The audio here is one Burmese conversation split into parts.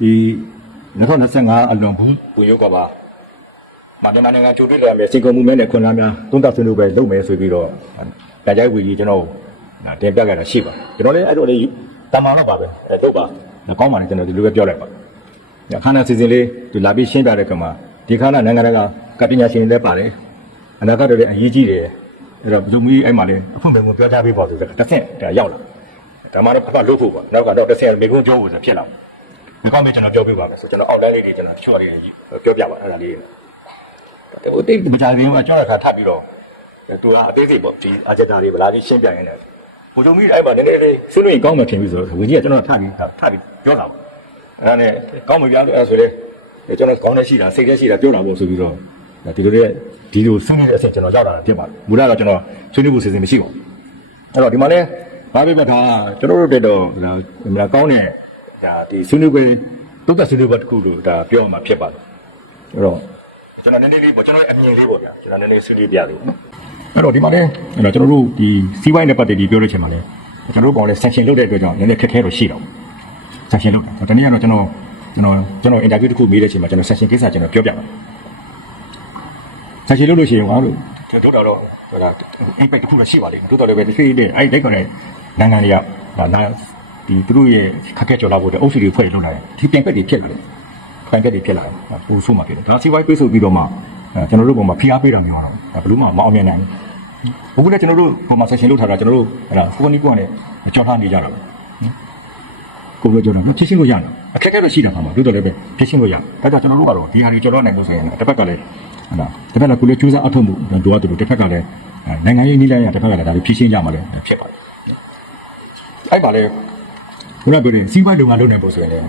ဒီ2025အလွန်ဘူးဘူရုပ်ကပါမန္တမနိုင်ငံချိုးပြလာမယ်စီကုံမှုမဲနဲ့ခွန်လာများသုံးသပ်ဆွေးနွေးပဲလုပ်မယ်ဆိုပြီးတော့ဒါကြိုက်ဝီကြီးကျွန်တော်တင်ပြခဲ့တာရှိပါကျွန်တော်လည်းအဲ့လိုလေးတမန်တော့ပါပဲအဲ့လုပ်ပါကောင်းပါနဲ့ကျွန်တော်ဒီလိုပဲပြောလိုက်ပါခန္ဓာစီစဉ်လေးဒီလာပြီးရှင်းပြတဲ့ကမှာဒီခန္ဓာနိုင်ငံကကပညာရှင်တွေလည်းပါတယ်အနာဂတ်တွေလည်းအရေးကြီးတယ်အဲ့တော့ဘုသူမီအဲ့မှာလည်းအဖွင့်ပင်ကိုပြောကြပေးပါဆိုတော့တစ်ဆင့်ဒါရောက်လာဒါမှတော့ဖဖလို့ဖို့ပါနောက်ကတော့တစ်ဆင့်မေကွန်းပြောဖို့ဆိုဖြစ်လာ ဒီကောင်းမေးကျွန်တော်ပြောပြပါမယ်ဆိုကျွန်တော်အောက်တန်းလေးတွေကျွန်တော်တချို့လေးပြောပြပါအဲ့ဒါလေးဟိုတိတ်မကြခင်ကကြောက်ရခါထပ်ပြီးတော့သူကအသေးစိတ်ပေါ့ဒီအဂျက်တာတွေဗလာကြီးရှင်းပြရင်းနဲ့ဘုသူမီအဲ့မှာနည်းနည်းလေးဆွေးနွေးကောင်းမှဖြစ်ပြီဆိုတော့ဝင်ကြီးကကျွန်တော်ထပ်ပြီးထပ်ပြီးပြောတာပေါ့အဲ့ဒါနဲ့ကောင်းမှပြလို့အဲ့ဆိုလေကျွန်တော်ကောင်းနေရှိတာစိတ်ထဲရှိတာပြောတာပေါ့ဆိုပြီးတော့ဒီလိုလေးဒီလိုဆွေးနွေးတဲ့အချိန်ကျွန်တော်ရောက်လာတာဖြစ်ပါတယ်မူလကတော့ကျွန်တော်ဆွေးနွေးဖို့စီစဉ်မရှိပါဘူးအဲ့တော့ဒီမှာလဲဘာပဲပြောတာကျွန်တော်တို့တက်တော့ဒါကောင်းတဲ့ ဒါဒီဆွေးနွေးပွဲတုတ်သက်ဆွေးနွေးပွဲတစ်ခုလို့ဒါပြောမှာဖြစ်ပါတယ်အဲ့တော့ကျွန်တော်နည်းနည်းလေးပေါ့ကျွန်တော်အမြင်လေးပေါ့ဗျာကျွန်တော်နည်းနည်းဆွေးနွေးပြတယ်နော်အဲ့တော့ဒီမှာလဲအဲ့တော့ကျွန်တော်တို့ဒီစီးပွားရေးနဲ့ပတ်သက်ပြီးပြောလို့ချင်ပါလဲကျွန်တော်တို့ပေါ့လဲ sanction လုပ်တဲ့အတွက်ကြောင့်နည်းနည်းခက်ခဲတော့ရှိတော့ sanction လုပ်တာတနည်းကတော့ကျွန်တော်ကျွန်တော်ကျွန်တော် interview တစ်ခုမေးတဲ့အချိန်မှာကျွန်တော် sanction ကိစ္စကျွန်တော်ပြောပြပါတယ် sanction လုပ်လို့ရှိရင်ဟာလို့တို့တော့တော့ဟိုဒါ impact တစ်ခုတော့ရှိပါလိမ့်မယ်တို့တော့လည်းပဲတစ်ချိန်တည်းအဲ့ဒီခေါ်တဲ့နိုင်ငံတွေကဒါနာ ဒီသူတို့ရဲ့ခက်ခဲကြော်လာဖို့အတွက်အုပ်စုတွေဖွဲ့လို့လာတယ်ဒီပြန်ပက်တွေဖြစ်လာတယ်ပြန်ပက်တွေဖြစ်လာတယ်ပူဆိုးမှဖြစ်တယ်ဒါစီဝိုင်းပြေးဆိုပြီးတော့မှကျွန်တော်တို့ပုံမှာဖိအားပေးတာမျိုးတော့ဘယ်လို့မှမအောင်မြင်နိုင်ဘူးအခုလည်းကျွန်တော်တို့ပုံမှာ session လုပ်ထားတာကျွန်တော်တို့အဲ့ဒါကိုနီကိုကလည်းကြော်ထားနေကြတာပဲကိုလိုကြော်တာဖြစ်ရှင်းလို့ရတယ်အခက်အခဲတော့ရှိတာပါမှာတို့တော့လည်းပဲဖြစ်ရှင်းလို့ရတယ်ဒါကြောင့်ကျွန်တော်တို့ကတော့ဒီဟာတွေကြော်တော့နိုင်လို့ဆိုရင်တစ်ဖက်ကလည်းဟုတ်လားတစ်ဖက်ကလည်းကိုလေးကျူးစားအထောက်မှုတို့ကတို့တစ်ဖက်ကလည်းနိုင်ငံရေးနည်းလမ်းရတစ်ဖက်ကလည်းဒါတွေဖြစ်ရှင်းကြမှာလည်းဖြစ်ပါတယ်အဲ့ပါလေ ခုနပြောတဲ့စီးပွားရေးလုပ်ငန်းလုပ်နေဖို့ဆိုရင်လည်း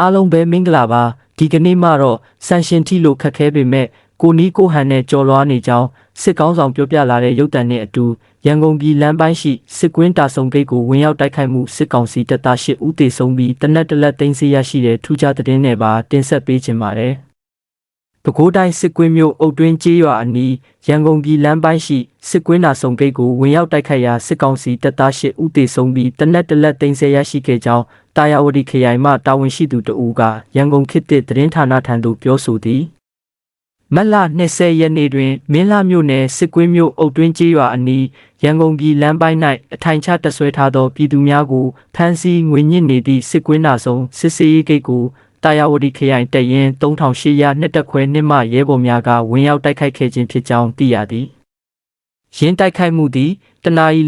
အားလုံးပဲမင်္ဂလာပါဒီကနေ့မှတော့ဆန်ရှင်ထီလို့ခက်ခဲပေမဲ့ကိုနီးကိုဟန်နဲ့ကြော်လွားနေကြောင်းစစ်ကောင်းဆောင်ပြောပြလာတဲ့ရုပ်တံနဲ့အတူရန်ကုန်ပြည်လမ်းပိုင်းရှိစစ်ကွင်းတာဆုံဂိတ်ကိုဝင်ရောက်တိုက်ခိုက်မှုစစ်ကောင်စီတပ်သား၈ဦးသေဆုံးပြီးတနက်တလက်သိမ်းဆီးရရှိတဲ့ထူးခြားသတင်းတွေပါတင်ဆက်ပေးခြင်းပါတယ်။ ပဲခူးတိုင်းစစ်ကွင်းမြို့အုတ်တွင်းကျေးရွာအနီးရန်ကုန်ပြည်လမ်းပိုင်းရှိစစ်ကွင်းတာဆုံဂိတ်ကိုဝင်ရောက်တိုက်ခိုက်ရာစစ်ကောင်စီတပ်သား၈ဦးသေဆုံးပြီးတနက်တလက်သိမ်းဆီးရရှိခဲ့ကြောင်းတာယာဝတီခရိုင်မှတာဝန်ရှိသူတဦးကရန်ကုန်ခေတ်သစ်သတင်းဌာနထံသို့ပြောဆိုသည်မတ်လ20ရက်နေ့တွင်မင်းလာမြို့နယ်စစ်ကွင်းမြို့အုတ်တွင်းကျေးရွာအနီးရန်ကုန်ပြည်လမ်းပိုင်း၌အထိုင်ချတပ်ဆွဲထားသောပြည်သူများကိုဖမ်းဆီးငွေညစ်နေသည့်စစ်ကွင်းနာဆောင်စစ်စေးရေးဂိတ်ကို တာယာဝတီခရိုင်တရင်3800နှစ်တက်ခွဲနှစ်မှရဲဘော်များကဝင်ရောက်တိုက်ခိုက်ခဲ့ခြင်းဖြစ်ကြောင်းသိရသည်ရင်းတိုက်ခိုက်မှုသည်တနာရီ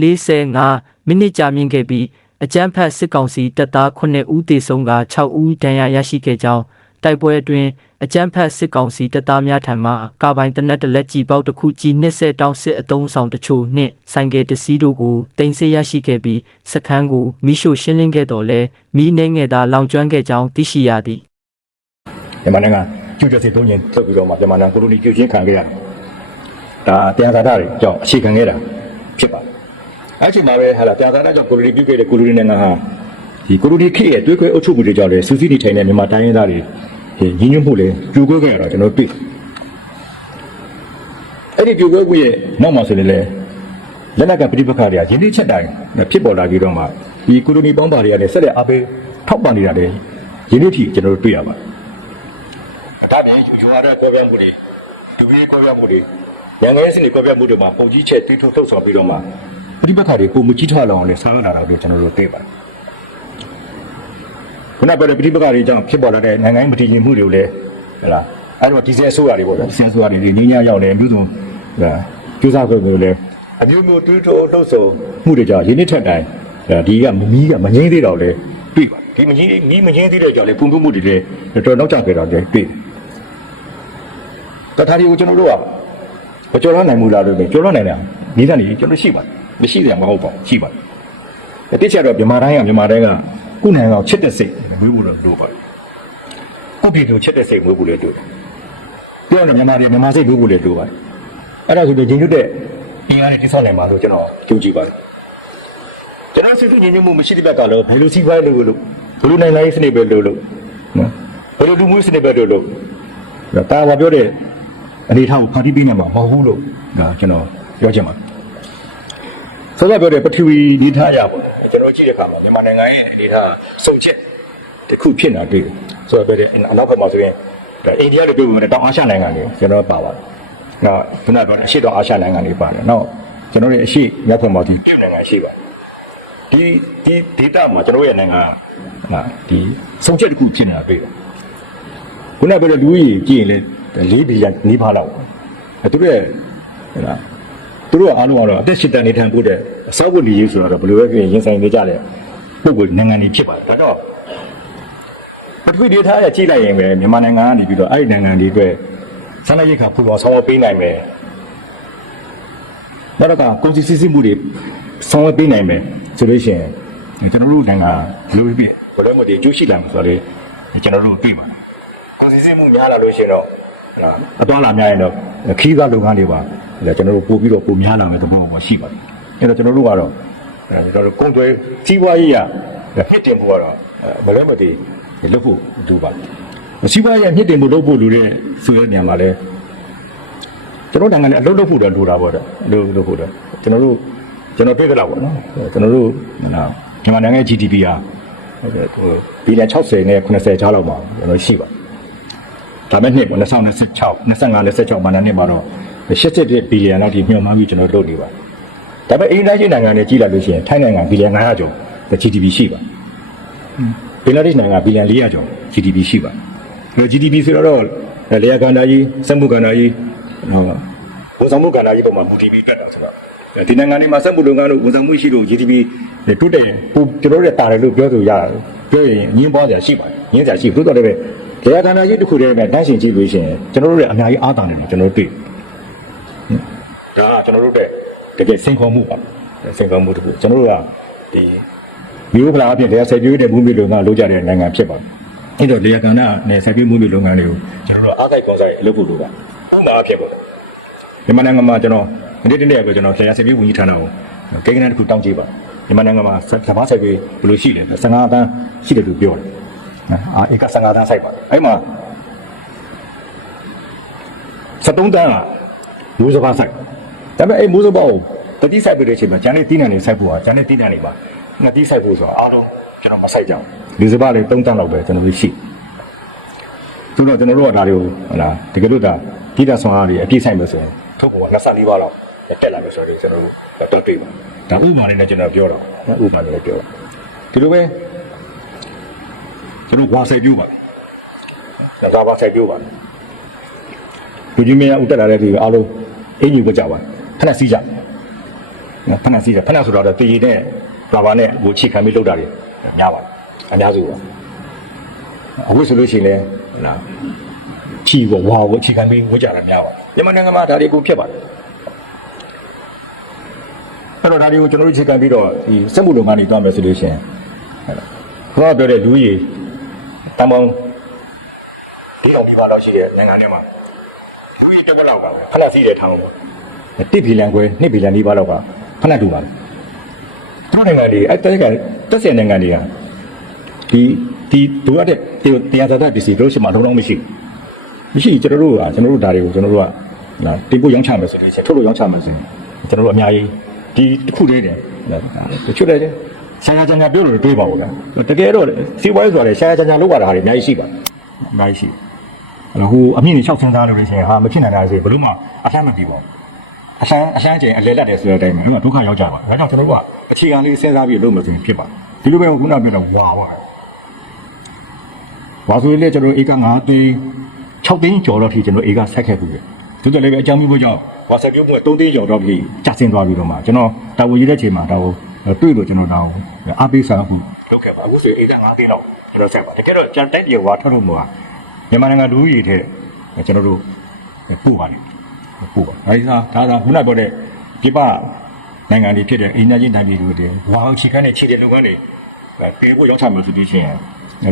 45မိနစ်ကြာမြင့်ခဲ့ပြီးအကြမ်းဖက်စစ်ကောင်စီတပ်သား9ဦးသေဆုံးက6ဦးဒဏ်ရာရရှိခဲ့ကြောင်း တိုက်ပွဲအတွင်းအကြမ်းဖက်စစ်ကောင်စီတပ်သားများထံမှကာပိုင်တနက်တလက်ကြီးပေါက်တစ်ခုကြီး20တောင်စစ်အုံဆောင်တချို့နှင့်ဆိုင်ကယ်တစ်စီးတို့ကိုတင်ဆက်ရရှိခဲ့ပြီးစခန်းကိုမိရှို့ရှင်းလင်းခဲ့တော်လဲမိနေငယ်သာလောင်ကျွမ်းခဲ့ကြောင်းသိရှိရသည်မြန်မာနိုင်ငံကျူးကျော်စစ်သုံးရင်ထုတ်ပြီးတော့မှမြန်မာနိုင်ငံကိုလိုနီကျူးချင်းခံခဲ့ရတယ်။ဒါတရားကာတာတွေကြောင့်အခြေခံခဲ့တာဖြစ်ပါတယ်။အဲ့ဒီမှာပဲဟာလာတရားကာတာကြောင့်ကိုလိုနီပြုတ်ခဲ့တဲ့ကိုလိုနီနိုင်ငံဟာ ဒီကိုလိုနီခေတ်ရဲ့တွေးခွဲအုပ်ချုပ်မှုတွေကြောင့်လည်းစူးစီးနေထိုင်တဲ့မြန်မာတိုင်းရင်းသားတွေဒီညီညွတ်မှုလည်းကျူကွဲခဲ့ရတော့ကျွန်တော်တွေ့။အဲ့ဒီကျူကွဲမှုရဲ့နောက်မှာဆိုရင်လည်းလက်နက်ကပြိပခါတွေကရင်းနှီးချက်တိုင်းဖြစ်ပေါ်လာပြီးတော့မှဒီကိုလိုနီပေါင်းပါတွေကလည်းဆက်လက်အားပေးထောက်ပံ့နေတာလည်းရင်းနှီးထိကျွန်တော်တို့တွေ့ရပါတယ်ဒါပြင်ယူရတဲ့ကွဲပြားမှုတွေဒူရေးကွဲပြားမှုတွေရန်ကုန်ရေးစနစ်ကွဲပြားမှုတွေမှာပုံကြီးချက်တီးထုတ်ထုတ်ဆောင်ပြီးတော့မှပြိပခါတွေကိုမကြီးထွားလောင်နဲ့စားရတာတော့ကျွန်တော်တို့သိပါတယ် ခုနပြောတဲ့ပြိပခါတွေကြောင့်ဖြစ်ပေါ်လာတဲ့နိုင်ငံရေးမတည်ငြိမ်မှုတွေကိုလည်းဟဲ့လားအဲ့တော့ဒီဇယ်အစိုးရတွေပေါ့ဗျာဒီဇယ်အစိုးရတွေငင်းညရောက်နေအမျိုးစုံဟဲ့ကျူးစားခွင့်ကိုလည်းအမျိုးမျိုးတူးထိုးလှုပ်ဆောင်မှုတွေကြောင့်ရင်းနှီးထက်တိုင်းဒီကမမီးကမငိမ့်သေးတော့လေတွေ့ပါဒီမငိမ့်မီးမငိမ့်သေးတဲ့ကြောင့်လေပုံမှုတွေလည်းတော်တော်နောက်ကျခဲ့တာလည်းတွေ့တထာရီကိုကျွန်တော်တို့ကမကြော်ရနိုင်ဘူးလားလို့ပြောကြော်ရနိုင်တယ်မိသားနေကျွန်တော်ရှိပါတယ်မရှိတယ်မဟုတ်ပါဘူးရှိပါတယ်တိကျတော့မြန်မာတိုင်းကမြန်မာတိုင်းက ကုနိုင်အောင်ချစ်တဲ့စိတ်မွေးဖို့လို့လိုပါတယ်ကုပြည်ကိုချစ်တဲ့စိတ်မွေးဖို့လည်းလိုတယ်ပြောရင်မြန်မာတွေမြန်မာစိတ်မွေးဖို့လည်းလိုပါတယ်အဲ့ဒါဆိုတော့ဂျင်းကျွတ်တဲ့အင်အားတွေတိဆောက်နိုင်ပါလို့ကျွန်တော်ကြိုးကြည့်ပါတယ်ကျွန်တော်စိတ်စုညီညွတ်မှုမရှိတဲ့ဘက်ကလည်းဘယ်လိုစီးပွားရေးလုပ်လို့ဘယ်လိုနိုင်ငံရေးစနစ်ပဲလုပ်လို့နော်ဘယ်လိုလူမှုစနစ်ပဲလုပ်လို့ဒါပါပြောတဲ့အနေထားကိုဖန်တီးပေးနိုင်မှာမဟုတ်ဘူးလို့ဒါကျွန်တော်ပြောချင်ပါတယ်။ ဆက်လက်ပြောတဲ့ပထဝီအနေထားအရပေါ့ကျွန်တော်ကြည့်တဲ့အခါမှာမြန်မာနိုင်ငံရဲ့အနေထားစုံချက်တစ်ခုဖြစ်နေတာတွေ့တယ်။ဆိုတော့တဲ့အနောက်ဘက်မှာဆိုရင်အိန္ဒိယလိုပြောလို့တောင်အာရှနိုင်ငံတွေကျွန်တော်ပါပါတယ်နောက်ခုနကတော့အရှေ့တောင်အာရှနိုင်ငံတွေပါတယ်နောက်ကျွန်တော်တို့အရှေ့မြောက်ဘက်မှာဒီပြုနိုင်ငံရှိပါတယ်ဒီဒီဒေတာမှာကျွန်တော်ရဲ့နိုင်ငံဟာဒီဆုံးချက်တစ်ခုဖြစ်နေတာတွေ့တယ်ခုနကပြောတဲ့လူကြီးကြည့်ရင်လေ၄ဘီလီယံနီးပါးလောက်အဲသူတို့ရဲ့ဟဲ့လား သူတို့ကအားလုံးကတော့အသက်ရှင်တန်နေထိုင်ဖို့တဲ့အစောက်ဝတ်လူကြီးဆိုတော့ဘယ်လိုပဲဖြစ်ရင်ရင်ဆိုင်နေကြတဲ့ပုံကိုနိုင်ငံတွေဖြစ်ပါတယ်ဒါတော့ပထဝီဒေတာရကြည့်လိုက်ရင်ပဲမြန်မာနိုင်ငံကနေပြီးတော့အဲ့ဒီနိုင်ငံတွေအတွက်ဆန္ဒရိတ်ခါပူပေါ်ဆောင်ရွက်ပေးနိုင်မယ်။နောက်တော့ကကုန်စည်စည်းစိမ်မှုတွေဆောင်ရွက်ပေးနိုင်မယ်ဆိုလို့ရှိရင်ကျွန်တော်တို့နိုင်ငံလူပြည့်ဘယ်လိုမှဒီကျိုးရှိလာမှာဆိုတော့လေကျွန်တော်တို့သိမှာ။ကုန်စည်စည်းမှုများလာလို့ရှိရင်တော့အသွားလာများရင်တော့ခီးသားလုပ်ငန်းတွေပါ ကျွန်တော်တို့ပို့ပြီးတော့ပိုများလာမယ်သဘောမှရှိပါတယ်။အဲ့တော့ကျွန်တော်တို့ကတော့အဲကျွန်တော်တို့ကုန်သွယ်စီးပွားရေးရဟစ်တင်ဖို့ကတော့ဘယ်လိုမှဒီလုပ်ဖို့လူပါစီးပွားရေးမြင့်တင်ဖို့လုပ်ဖို့လူတဲ့ဆိုတဲ့နေရာမှာလဲကျွန်တော်နိုင်ငံနဲ့အလုပ်လုပ်ဖို့တော့လိုတာပေါ့တဲ့လုပ်လုပ်ဖို့တော့ကျွန်တော်တို့ကျွန်တော်တွေ့ကြတော့ပေါ့နော်ကျွန်တော်တို့မြန်မာနိုင်ငံရဲ့ GDP ဟာဟုတ်ကဲ့ဟိုဘီလီယံ60နဲ့90ကြားလောက်မှာကျွန်တော်ရှိပါဒါမဲ့နှစ်ပေါ့2026 25 26မှာနှစ်မှာတော့87ဘီလီယံလောက်ဒီမြှော်မှန်းပြီးကျွန်တော်လုပ်နေပါဒါပေမဲ့အင်တာရှိနိုင်ငံနဲ့ကြီးလာလို့ရှိရင်ထိုင်းနိုင်ငံဘီလီယံ900ကျော် GDP ရှိပါဘင်္ဂလားဒေ့ရှ်နိုင်ငံကဘီလီယံ400ကျော် GDP ရှိပါတယ်။ GDP ဆိုတော့လေယာကန္တာကြီးစက်မှုကန္တာကြီးဟောဝန်ဆောင်မှုကန္တာကြီးပုံမှာ GDP တက်တာဆိုတော့ဒီနိုင်ငံတွေမှာစက်မှုလုပ်ငန်းတို့ဝန်ဆောင်မှုရှိလို့ GDP တိုးတက်ရင်ပိုကျွန်တော်တို့တာတယ်လို့ပြောဆိုရတယ်။ပြောရင်ငင်းပွားကြရှိပါတယ်။ငင်းကြရှိဘူးတော့လည်းပဲလေယာကန္တာကြီးတစ်ခုတည်းပဲတန်းရှင်ကြည့်လို့ရှိရင်ကျွန်တော်တို့လည်းအများကြီးအားတာတယ်လို့ကျွန်တော်တို့တွေ့။ဒါ ကကျွန်တော်တို့တဲ့တကယ်စိန်ခေါ်မှုပါ။စိန်ခေါ်မှုတစ်ခုကျွန်တော်တို့ကဒီမျိုးဖလားအပြင်တရားစိုက်ပျိုးတဲ့မူမီလုပ်ငန်းလုပ်ကြတဲ့နိုင်ငံဖြစ်ပါတယ်။အဲ့တော့လေယာကဏ္ဍနဲ့စိုက်ပျိုးမူမီလုပ်ငန်းတွေကိုကျွန်တော်တို့အားကိုက်ကောင်းဆိုင်လုပ်ဖို့လိုတာ။ဟုတ်တာအဖြစ်ပေါ့။မြန်မာနိုင်ငံမှာကျွန်တော်ဒီတနေ့ကကျွန်တော်လေယာစိုက်ပျိုးဝန်ကြီးဌာနကိုကိန်းဂဏန်းတစ်ခုတောင်းကြည့်ပါ။မြန်မာနိုင်ငံမှာစဘာစိုက်ပျိုးဘယ်လိုရှိလဲ15တန်းရှိတယ်လို့ပြောတယ်။အာဧက15တန်းစိုက်ပါတယ်။အဲ့မှာ73တန်းကမိုးစဘာစိုက်။ ဒါပေမဲ့အဲ့မိုးစဘာကိုတတိစိုက်ပြီးတဲ့အချိန်မှာကျန်တဲ့တီးနှံတွေစိုက်ဖို့ကကျန်တဲ့တီးနှံတွေပါငတိစိုက်ဖို့ဆိုတော့အားလုံးကျွန်တော်မစိုက်ကြဘူးလူစပါလေး3တန်းလောက်ပဲကျွန်တော်တို့ရှိဆိုတော့ကျွန်တော်တို့ကဒါတွေကိုဟုတ်လားတကယ်လို့ဒါပြည်သားဆောင်အားတွေအပြည့်ဆိုင်မယ်ဆိုရင်ထုတ်ဖို့က24ပါးလောက်တက်လာမယ်ဆိုတော့ကျွန်တော်တို့တော့တွေ့ပါဒါဥပမာလေးနဲ့ကျွန်တော်ပြောတော့ဥပမာလေးနဲ့ပြောဒီလိုပဲကျွန်တော်ဝါစိုက်ပြူပါဒါကဝါစိုက်ပြူပါလူကြီးမင်းဥတက်လာတဲ့ဒီအားလုံးအင်ကြီးကိုကြပါ ဖက်နဲ့စီးကြဖက်နဲ့စီးကြဖက်နဲ့ဆိုတော့တည်ရည်နဲ့ဘာဘာနဲ့ဟိုချိခံပြီးလောက်တာတွေများပါတယ်အများစုပါအခုဆိုလို့ရှိရင်လည်းဟလာဖြီးကိုဝါကိုချိခံပြီးဝကြတာများပါတယ်မြန်မာနိုင်ငံမှာဒါတွေကိုဖြစ်ပါတယ်အဲ့တော့ဒါတွေကိုကျွန်တော်တို့ချိခံပြီးတော့ဒီစက်မှုလုပ်ငန်းတွေတွားမယ်ဆိုလို့ရှိရင်ဟဲ့လားခေါင်းကပြောတဲ့လူကြီးတန်ပေါင်းဒီအောင်ပြပါတော့ရှိတဲ့နိုင်ငံတွေမှာလူကြီးတစ်ပတ်လောက်ကဖက်စီးတဲ့ထောင်ပေါ့ တစ်ဘီလံခွဲ2ဘီလံဒီပါလောက်ကဖက်တူပါလားသူတို့နိုင်ငံတွေအဲ့တက်ကတက်စင်နိုင်ငံတွေကဒီဒီဒုရတဲ့တရားသာပစ္စည်းတို့ရှိမှလုံးလုံးမရှိမရှိကျွန်တော်တို့ကကျွန်တော်တို့ဒါတွေကိုကျွန်တော်တို့ကလာတင်ပို့ရောင်းချမယ်ဆိုလို့ရှိရင်ထုတ်လို့ရောင်းချမယ်ဆိုရင်ကျွန်တော်တို့အများကြီးဒီတစ်ခုလေးတယ်တချို့လည်းဆရာချာချာပြောလို့တွေးပါဘူးလားတကယ်တော့စီးပွားရေးဆိုရတယ်ဆရာချာချာလုပ်ရတာဟာတွေအများကြီးရှိပါတယ်အများကြီးရှိအဲ့တော့ဟိုအမြင့်နေလျှောက်ဆင်းသားလို့ရှိရင်ဟာမဖြစ်နိုင်တာဆိုဘယ်လို့မှအဆန်းမပြီးပါဘူး အဆန်းအဆန်းချိန်အလဲလက်တယ်ဆိုတဲ့အတိုင်းပဲအဲ့တော့ဒုက္ခရောက်ကြပါဒါကြောင့်ကျွန်တော်တို့ကအခြေခံလေးစဉ်းစားပြီးလုပ်မယ်ဆိုရင်ဖြစ်ပါတယ်ဒီလိုပဲခုနပြောတော့ဝါပါဝါဆိုရင်လည်းကျွန်တော်ဧက9သိန်း6သိန်းကျော်တော့ထိကျွန်တော်ဧကဆက်ခဲ့ဘူးလေသူတို့လည်းပဲအကြောင်းမျိုးကြောင့်ဝါဆက်ပြုတ်မှု3သိန်းကျော်တော့ထိကျဆင်းသွားပြီးတော့မှကျွန်တော်တာဝန်ရတဲ့ချိန်မှာဒါကိုတွေ့လို့ကျွန်တော်ဒါကိုအားပေးဆောင်မှုလုပ်ခဲ့ပါအခုဆိုရင်ဧက9သိန်းတော့ကျွန်တော်ဆက်ပါတကယ်တော့ကြံတိုက်ပြေဝါထုတ်လို့မှာမြန်မာနိုင်ငံလူကြီးတဲ့ကျွန်တော်တို့ပို့ပါတယ် ပို့ပါအဲဒီစားဒါသာခုနပြောတဲ့ပြပနိုင်ငံတွေဖြစ်တဲ့အိန္ဒိယချင်းတိုင်းပြည်တွေဝါအောင်ချီခန်းနဲ့ခြေတဲ့လုပ်ငန်းတွေပြေဖို့ရောက်ချမယ်ဆိုပြီးချင်း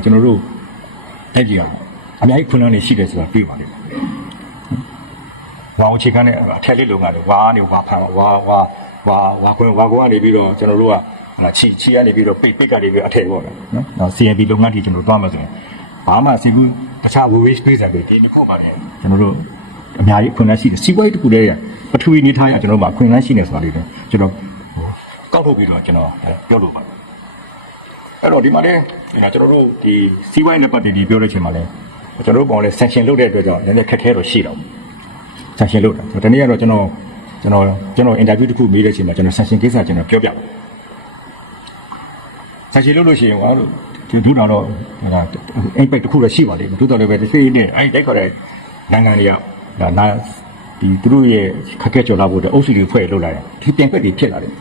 ကျွန်တော်တို့တိုက်ကြည့်ရအောင်အများကြီးခွန်းလန်းနေရှိတယ်ဆိုတာတွေ့ပါလိမ့်မယ်ဝါအောင်ချီခန်းနဲ့အထက်လေးလုပ်ငန်းတွေဝါနေဝါဖာဝါဝါဝါဝါခွန်းဝါကွာနေပြီးတော့ကျွန်တော်တို့ကချီချီကနေပြီးတော့ပိတ်ပိတ်ကနေပြီးအထက်ပေါ့နော်နော် CNB လုပ်ငန်းတွေကျွန်တော်တို့သွားမှာဆိုရင်ဘာမှစီဘူးတခြား waste space တွေဒီနှစ်ခုပါလေကျွန်တော်တို့ အများကြီးခွန်းလန်းရှိတယ်စီးပွားရေးတစ်ခုတည်းရပထဝီနေထားရကျွန်တော်တို့မှာခွန်းလန်းရှိနေဆိုတာလေးတော့ကျွန်တော်ကောက်ထုတ်ပြီးတော့ကျွန်တော်ပြောလို့ပါအဲ့တော့ဒီမှာလည်းကျွန်တော်တို့ဒီစီးပွားရေးနဲ့ပတ်သက်ပြီးပြောတဲ့အချိန်မှာလည်းကျွန်တော်တို့ပေါ်လဲ sanction လုပ်တဲ့အတွက်ကြောင့်နည်းနည်းခက်ခဲတော့ရှိတော့ sanction လုပ်တာဒီနေ့ကတော့ကျွန်တော်ကျွန်တော်ကျွန်တော် interview တစ်ခုမေးတဲ့အချိန်မှာကျွန်တော် sanction ကိစ္စကျွန်တော်ပြောပြတယ် sanction လုပ်လို့ရှိရင်ဟောလို့ဒီဒုတော်တော့ဟို impact တစ်ခုတော့ရှိပါလိမ့်မယ်ဒုတော်လည်းပဲတစ်စိနဲ့အဲ့တိုက်ခေါ်တဲ့နိုင်ငံတွေက ဒါနာဒီသူတို့ရဲ့ခက်ခဲကြော်လာဖို့တဲ့အုပ်စုတွေဖွဲ့လုပ်လာတယ်ဒီပြန်ပက်တွေဖြစ်လာတယ်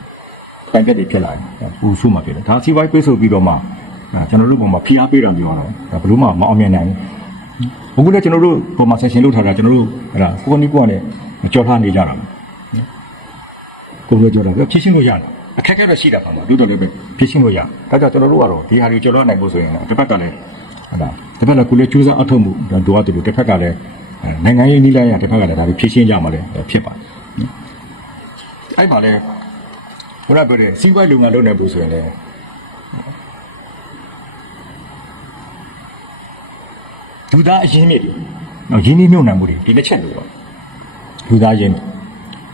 ပြန်ပက်တွေဖြစ်လာတယ်ပူဆူမှဖြစ်တယ်ဒါစီဝိုင်းပြေးဆိုပြီးတော့မှဒါကျွန်တော်တို့ပုံမှာဖိအားပေးတာမျိုးတော့ဒါဘလို့မှမအောင်မြင်နိုင်ဘူးအခုလည်းကျွန်တော်တို့ပုံမှာ session လုပ်ထားတာကျွန်တော်တို့ဟဲ့လားကိုကိုနီကိုကလည်းကြော်ထားနေကြတာကိုကိုကြော်တာဖြည့်ရှင်းလို့ရတယ်အခက်အခဲတော့ရှိတာပါမှာတို့တော်လည်းပဲဖြည့်ရှင်းလို့ရဒါကြောင့်ကျွန်တော်တို့ကတော့ဒီဟာတွေကြော်လွှတ်နိုင်ဖို့ဆိုရင်တော့တစ်ဖက်ကလည်းဟဲ့လားတစ်ဖက်ကကိုလည်းကြိုးစားအထောက်မှုဒါတို့ရတယ်လို့တစ်ဖက်ကလည်း နိုင်ငံရေးနည်းလမ်းရတစ်ဖက်ကလည်းဒါတွေဖြည့်ရှင်းကြမှာလည်းဖြစ်ပါတယ်အဲ့ပါလေဘုရားပြောတဲ့စီးပွားလုပ်ငန်းလုပ်နေဖို့ဆိုရင်လည်းလူသားအရင်းမြစ်တွေနော်ရင်းနှီးမြှုပ်နှံမှုတွေဒီတစ်ချက်လို့ပေါ့လူသားရင်း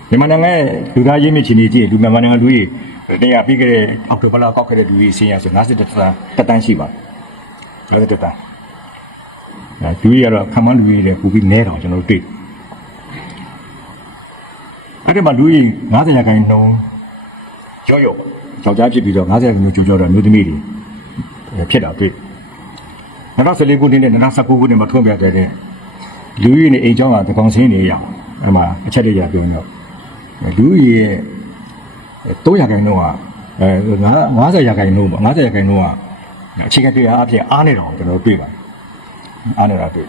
မြန်မာနိုင်ငံရဲ့လူသားရင်းမြစ်ချင်းကြီးကြည့်လူမြန်မာနိုင်ငံလူကြီးတရားပြီးခဲ့တဲ့အောက်တိုဘာလကောက်ခဲ့တဲ့လူကြီးစင်းရဆို50တန်းတက်တန်းရှိပါတယ်50တန်း အဲလူကြီးကတော့ခံမလူကြီးတွေပူပြီးနဲတော့ကျွန်တော်တို့တွေ့အဲ့ဒီမှာလူကြီး90ရာခိုင်နှုန်းရော့ရော့ပေါ့ယောက်ျားဖြစ်ပြီးတော့90ရာခိုင်နှုန်းကြိုးကြောတော့မျိုးသမီးတွေဖြစ်တာတွေ့2014ခုနှစ်နဲ့2019ခုနှစ်မှာထွန်းပြတဲ့လူကြီးနေအိမ်ကျောင်းကတကောင်စင်းနေရအောင်အဲ့မှာအချက်တွေရပြောတော့လူကြီးရဲ့3ရာခိုင်နှုန်းကအဲ50ရာခိုင်နှုန်းပေါ့50ရာခိုင်နှုန်းကအခြေခံတရားအဖြစ်အားနေတော့ကျွန်တော်တို့တွေ့ပါတယ် အားနေတာတွေ့